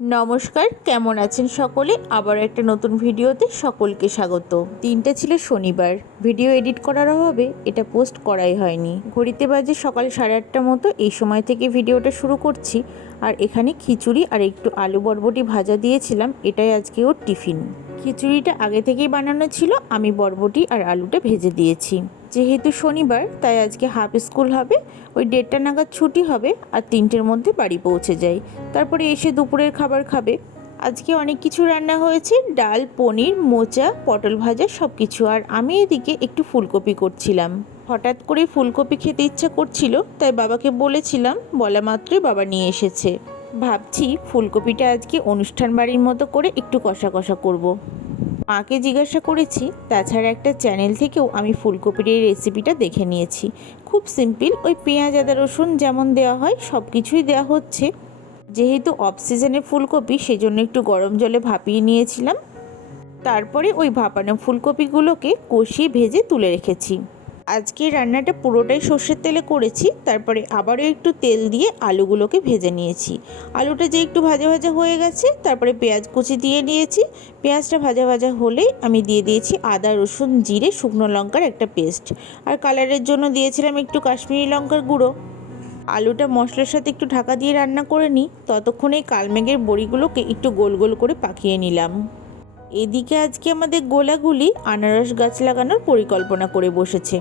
নমস্কার, কেমন আছেন সকলে? আবার একটা নতুন ভিডিওতে সকলকে স্বাগত। দিনটা ছিল শনিবার। ভিডিও এডিট করার অভাবে এটা পোস্ট করাই হয়নি। ঘড়িতে বাজে সকাল সাড়ে আটটা মতো, এই সময় থেকে ভিডিওটা শুরু করছি। আর এখানে খিচুড়ি আর একটু আলু বরবটি ভাজা দিয়েছিলাম, এটাই আজকে ওর টিফিন। খিচুড়িটা আগে থেকেই বানানো ছিল, আমি বরবটি আর আলুটা ভেজে দিয়েছি। যেহেতু শনিবার, তাই আজকে হাফ স্কুল হবে, ওই দেড়টা নাগাদ ছুটি হবে আর তিনটের মধ্যে বাড়ি পৌঁছে যাই। তারপরে এসে দুপুরের খাবার খাবে। আজকে অনেক কিছু রান্না হয়েছে, ডাল, পনির, মোচা, পটল ভাজা সব কিছু আর আমি এদিকে একটু ফুলকপি করছিলাম। হঠাৎ করে ফুলকপি খেতে ইচ্ছা করছিল, তাই বাবাকে বলেছিলাম, বলা মাত্রই বাবা নিয়ে এসেছে। ভাবছি ফুলকপিটা আজকে অনুষ্ঠান বাড়ির মতো করে একটু কষা কষা করব। মাকে জিজ্ঞাসা করেছি, তাছাড়া একটা চ্যানেল থেকেও আমি ফুলকপির এই রেসিপিটা দেখে নিয়েছি। খুব সিম্পল ওই পেঁয়াজ, আদা, রসুন যেমন দেওয়া হয় সব কিছুই দেওয়া হচ্ছে। যেহেতু অফ সিজনে ফুলকপি, সেজন্য একটু গরম জলে ভাপিয়ে নিয়েছিলাম। তারপরে ওই ভাপানো ফুলকপিগুলোকে কষিয়ে ভেজে তুলে রেখেছি। আজকে রান্নাটা পুরোটাই সর্ষের তেলে করেছি, তারপরে আবারও একটু তেল দিয়ে আলুগুলোকে ভেজে নিয়েছি। আলুটা যে একটু ভাজা ভাজা হয়ে গেছে, তারপরে পেঁয়াজ কুচি দিয়ে নিয়েছি। পেঁয়াজটা ভাজা ভাজা হলেই আমি দিয়ে দিয়েছি আদা, রসুন, জিরে, শুকনো লঙ্কার একটা পেস্ট। আর কালারের জন্য দিয়েছিলাম একটু কাশ্মীরি লঙ্কার গুঁড়ো। আলুটা মশলার সাথে একটু ঢাকা দিয়ে রান্না করে নিই, ততক্ষণে কালমেঘের বড়িগুলোকে একটু গোল গোল করে পাকিয়ে নিলাম। এদিকে আজকে আমাদের গোলাগুলি আনারস গাছ লাগানোর পরিকল্পনা করে বসেছে।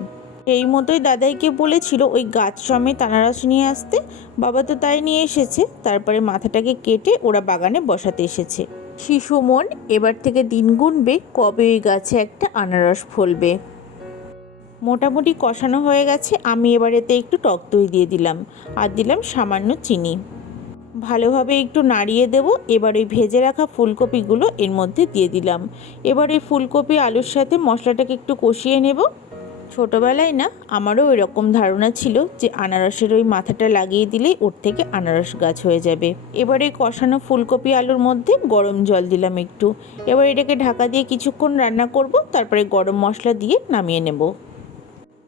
সেই মতোই দাদাইকে বলেছিল ওই গাছ সমেত আনারস নিয়ে আসতে। বাবা তো তাই নিয়ে এসেছে। তারপরে মাথাটাকে কেটে ওরা বাগানে বসাতে এসেছে। শিশু মন, এবার থেকে দিন গুনবে কবে ওই গাছে একটা আনারস ফলবে। মোটামুটি কষানো হয়ে গেছে। আমি এবার এতে একটু টক দই দিয়ে দিলাম। আর দিলাম সামান্য চিনি। ভালোভাবে একটু নাড়িয়ে দেব। এবার ওই ভেজে রাখা ফুলকপিগুলো এর মধ্যে দিয়ে দিলাম। এবার এই ফুলকপি, আলুর সাথে মশলাটাকে একটু কষিয়ে নেব। ছোটোবেলায় না আমারও ওই রকম ধারণা ছিল যে আনারসের ওই মাথাটা লাগিয়ে দিলেই ওর থেকে আনারস গাছ হয়ে যাবে। এবারে কষানো ফুলকপি আলুর মধ্যে গরম জল দিলাম একটু। এবার এটাকে ঢাকা দিয়ে কিছুক্ষণ রান্না করব, তারপরে গরম মশলা দিয়ে নামিয়ে নেব।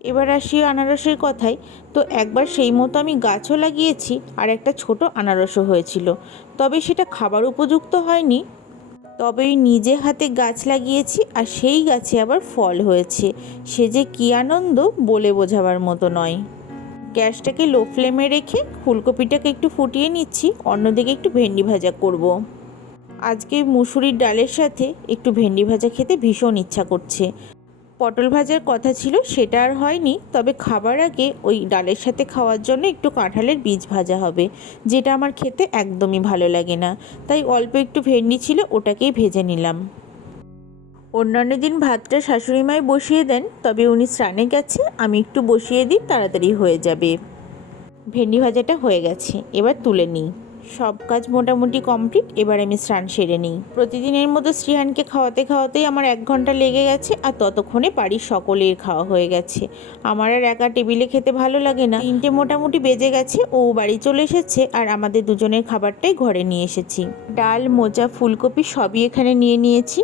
এবার আসি আনারসের কথায়। তো একবার সেই মতো আমি গাছও লাগিয়েছি আর একটা ছোট আনারসও হয়েছিল। তবে সেটা খাবার উপযুক্ত হয়নি। তবে নিজে হাতে গাছ লাগিয়েছি আর সেই গাছে আবার ফল হয়েছে। সে যে কী আনন্দ বলে বোঝাবার মতো নয়। গ্যাসটাকে লো ফ্লেমে রেখে ফুলকপিটাকে একটু ফুটিয়ে নিচ্ছি, অন্যদিকে একটু ভেন্ডি ভাজা করব। আজকে মুসুরির ডালের সাথে একটু ভেন্ডি ভাজা খেতে ভীষণ ইচ্ছা করছে। পটল ভাজার কথা ছিল, সেটা আর হয়নি। তবে খাবার আগে ওই ডালের সাথে খাওয়ার জন্য একটু কাঁঠালের বীজ ভাজা হবে, যেটা আমার খেতে একদমই ভালো লাগে না। তাই অল্প একটু ভেন্ডি ছিল, ওটাকেই ভেজে নিলাম। অন্যান্য দিন ভাতটা শাশুড়ি মাই বসিয়ে দেন, তবে উনি স্নানে গেছে, আমি একটু বসিয়ে দিই, তাড়াতাড়ি হয়ে যাবে। ভেন্ডি ভাজাটা হয়ে গেছে, এবার তুলে নিই। সব কাজ মোটামুটি কমপ্লিট, এবার আমি স্নান সেরে নিই। প্রতিদিনের মতো শ্রীহানকে খাওয়াতে খাওয়াতেই আমার এক ঘণ্টা লেগে গেছে আর ততক্ষণে বাড়ির সকলের খাওয়া হয়ে গেছে। আমার আর একা টেবিলে খেতে ভালো লাগে না। তিনটে মোটামুটি বেজে গেছে, ও বাড়ি চলে এসেছে আর আমাদের দুজনের খাবারটাই ঘরে নিয়ে এসেছি। ডাল, মোজা, ফুলকপি সবই এখানে নিয়ে নিয়েছি।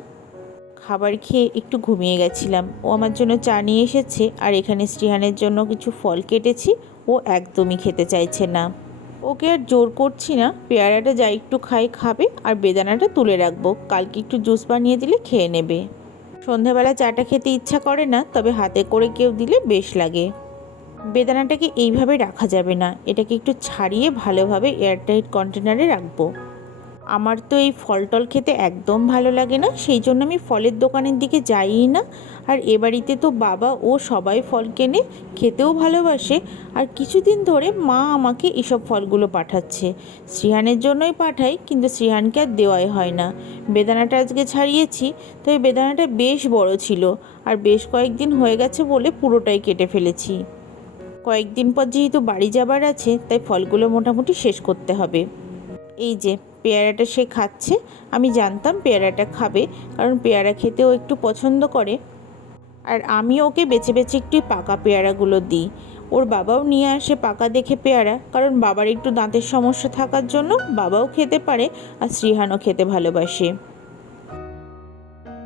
খাবার খেয়ে একটু ঘুমিয়ে গেছিলাম। ও আমার জন্য চা নিয়ে এসেছে আর এখানে শ্রীহানের জন্য কিছু ফল কেটেছি। ও একদমই খেতে চাইছে না। ওকে আর জোর করছি না। পেয়ারাটা যা একটু খাই, খাবে আর বেদানাটা তুলে রাখব। কালকে একটু জুস বানিয়ে দিলে খেয়ে নেবে। সন্ধ্যাবেলা চাটা খেতে ইচ্ছা করে না, তবে হাতে করে কেউ দিলে বেশ লাগে। বেদানাটাকে এইভাবে রাখা যাবে না। এটাকে একটু ছাড়িয়ে ভালোভাবে এয়ারটাইট কন্টেনারে রাখব। আমার তো এই ফল টল খেতে একদম ভালো লাগে না, সেই জন্য আমি ফলের দোকানের দিকে যাইই না। আর এ বাড়িতে তো বাবা ও সবাই ফল কেনে, খেতেও ভালোবাসে। আর কিছুদিন ধরে মা আমাকে এসব ফলগুলো পাঠাচ্ছে। শ্রীহানের জন্যই পাঠাই, কিন্তু শ্রীহানকে আর দেওয়াই হয় না। বেদানাটা আজকে ছাড়িয়েছি, তবে বেদানাটা বেশ বড় ছিল। আর বেশ কয়েকদিন হয়ে গেছে বলে পুরোটাই কেটে ফেলেছি। কয়েকদিন পর যেহেতু বাড়ি যাবার আছে, তাই ফলগুলো মোটামুটি শেষ করতে হবে। এই যে পেয়ারাটা সে খাচ্ছে, আমি জানতাম পেয়ারাটা খাবে, কারণ পেয়ারা খেতেও একটু পছন্দ করে। আর আমি ওকে বেছে বেছে একটু পাকা পেয়ারাগুলো দিই। ওর বাবাও নিয়ে আসে পাকা দেখে পেয়ারা, কারণ বাবার একটু দাঁতের সমস্যা থাকার জন্য বাবাও খেতে পারে আর শ্রীহানও খেতে ভালোবাসে।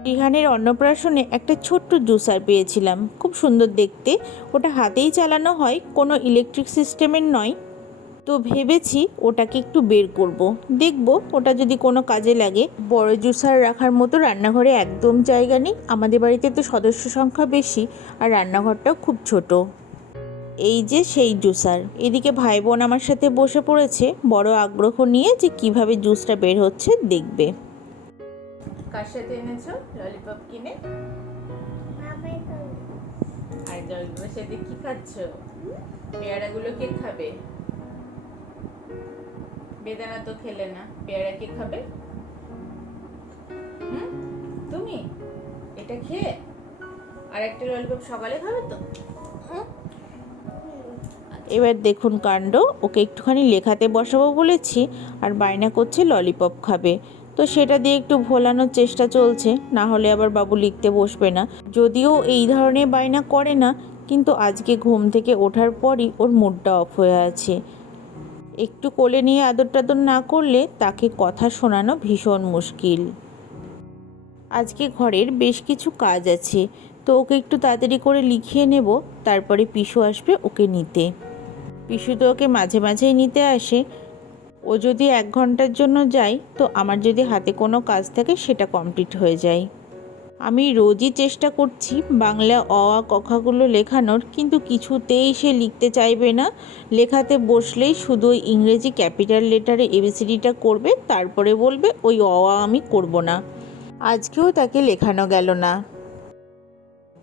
রিহানের অন্নপ্রাশনে একটা ছোট্ট জুসার পেয়েছিলাম, খুব সুন্দর দেখতে। ওটা হাতেই চালানো হয়, কোনো ইলেকট্রিক সিস্টেমের নয়। তো ভেবেছি ওটাকে একটু বের করব। দেখব ওটা যদি কোনো কাজে লাগে। বড় জুসার রাখার মতো রান্নাঘরে একদম জায়গা নেই। আমাদের বাড়িতে তো সদস্য সংখ্যা বেশি আর রান্নাঘরটাও খুব ছোট। এই যে সেই জুসার। এদিকে ভাই বোন আমার সাথে বসে পড়েছে। বড় আগ্রহ নিয়ে যে কীভাবে জুসটা বের হচ্ছে দেখবে। কার সাথে এনেছো? ললিপপ কিনে? আর ললিপপের সাথে কি খাচ্ছ? পেয়ারাগুলো কে খাবে? বেদানা তো খেলে না, পেয়ারা কে খাবে? তুমি? এটা খেয়ে আর একটা ললিপপ সকালে খাবে তো? এবার দেখুন কাণ্ড, ওকে একটুখানি লেখাতে বসাবো বলেছি, আর বায়না করছে ললিপপ খাবে। তো সেটা দিয়ে একটু ভোলানোর চেষ্টা চলছে, না হলে আবার বাবু লিখতে বসবে না। যদিও এই ধরনের বায়না করে না, কিন্তু আজকে ঘুম থেকে ওঠার পরই ওর মুডটা অফ হয়ে আছে। একটু কোলে নিয়ে আদর টাদর না করলে তাকে কথা শোনানো ভীষণ মুশকিল। আজকে ঘরের বেশ কিছু কাজ আছে, তো ওকে একটু তাড়াতাড়ি করে লিখিয়ে নেব, তারপরে পিসু আসবে ওকে নিতে। পিসু তো ওকে মাঝে মাঝেই নিতে আসে। ও যদি এক ঘণ্টার জন্য যায়, তো আমার যদি হাতে কোনো কাজ থাকে সেটা কমপ্লিট হয়ে যায়। আমি রোজই চেষ্টা করছি বাংলা অ, আ কথাগুলো লেখানোর, কিন্তু কিছুতেই সে লিখতে চাইবে না। লেখাতে বসলেই শুধু ইংরেজি ক্যাপিটাল লেটারে এবিসিডিটা করবে, তারপরে বলবে ওই অ, আ আমি করব না। আজকেও তাকে লেখানো গেল না।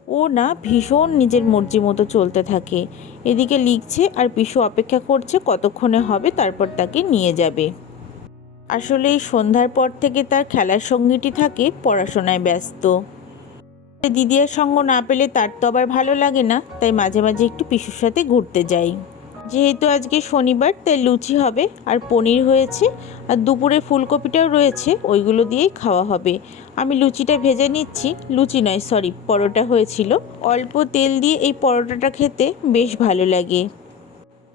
ও না, ভীষণ নিজের মর্জি মতো চলতে থাকে। এদিকে লিখছে আর পিসু অপেক্ষা করছে কতক্ষণে হবে, তারপর তাকে নিয়ে যাবে। আসলে এই সন্ধ্যার পর থেকে তার খেলার সঙ্গীটি থাকে পড়াশোনায় ব্যস্ত। দিদিয়ার সঙ্গ না পেলে তার তো আবার ভালো লাগে না, তাই মাঝে মাঝে একটু পিসুর সাথে ঘুরতে যাই। যেহেতু আজকে শনিবার, তাই লুচি হবে আর পনির হয়েছে আর দুপুরে ফুলকপিটাও রয়েছে, ওইগুলো দিয়েই খাওয়া হবে। আমি লুচিটা ভেজে নিচ্ছি, লুচি নয় সরি পরোটা হয়েছিল। অল্প তেল দিয়ে এই পরোটাটা খেতে বেশ ভালো লাগে।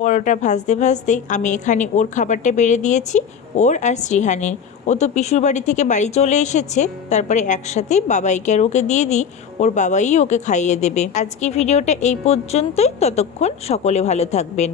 পরোটা ভাজতে ভাজতে আমি এখানে ওর খাবারটা বেড়ে দিয়েছি, ওর আর শ্রীহানের। ও তো পিসুর বাড়ি থেকে বাড়ি চলে এসেছে, তারপরে একসাথে বাবাইকে আর ওকে দিয়ে দিই, ওর বাবাই ওকে খাইয়ে দেবে। আজকে ভিডিওটা এই পর্যন্তই, ততক্ষণ সকলে ভালো থাকবেন।